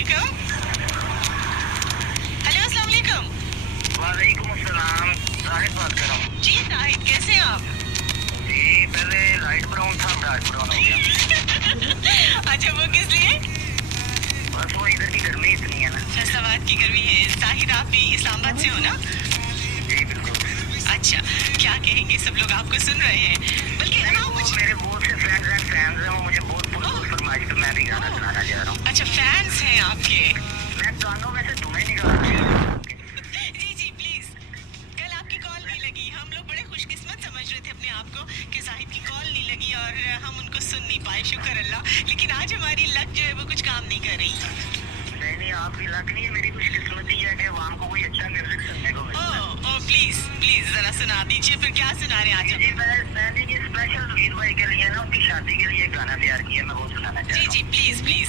वालेकुम। हेलो, अस्सलाम वालेकुम। वालेकुम अस्सलाम। जाहिद बात कर रहा हूँ। जी नाहिद, कैसे हैं आप? जी पहले लाइट ब्राउन था, अब डार्क ब्राउन हो गया। अच्छा, वो किस लिए? बस वो इधर की गर्मी इतनी है ना। फैसलाबाद की गर्मी है। जाहिद, आप भी इस्लामाबाद से हो ना? जी बिल्कुल। अच्छा, क्या कहेंगे, सब लोग आपको सुन रहे हैं। बल्कि नहीं, हाँ, वो मुझे मेरे बहुत से फ्रेंड्स एंड फैंस हैं, वो मुझे बहुत पुरजोर फरमाइश पे मैं भी गाना सुनाना चाह रहा हूँ। अच्छा, फैंस हैं आपके। मैं गानों में से तुम्हें नहीं गा रहा। जी जी, प्लीज। कल आपकी कॉल नहीं लगी, हम लोग बड़े खुशकिस्मत समझ रहे थे अपने आप को कि जाहिद की कॉल नहीं लगी और हम उनको सुन नहीं पाए, शुक्र अल्लाह। लेकिन आज हमारी लक जो है वो कुछ काम नहीं कर रही। नहीं, आपकी लक नहीं है, मेरी खुशकिस्मती है कि आवाम को कोई अच्छा म्यूजिक सुनने को मिलता है। ओ प्लीज प्लीज जरा सुना दीजिए, फिर क्या सुना रहे हैं आज? जी मैंने ये स्पेशल वीर भाई के लिए ना, उनकी शादी के लिए एक गाना तैयार किया, मैं वो सुनाना चाह जी रहा हूँ। जी, प्लीज प्लीज।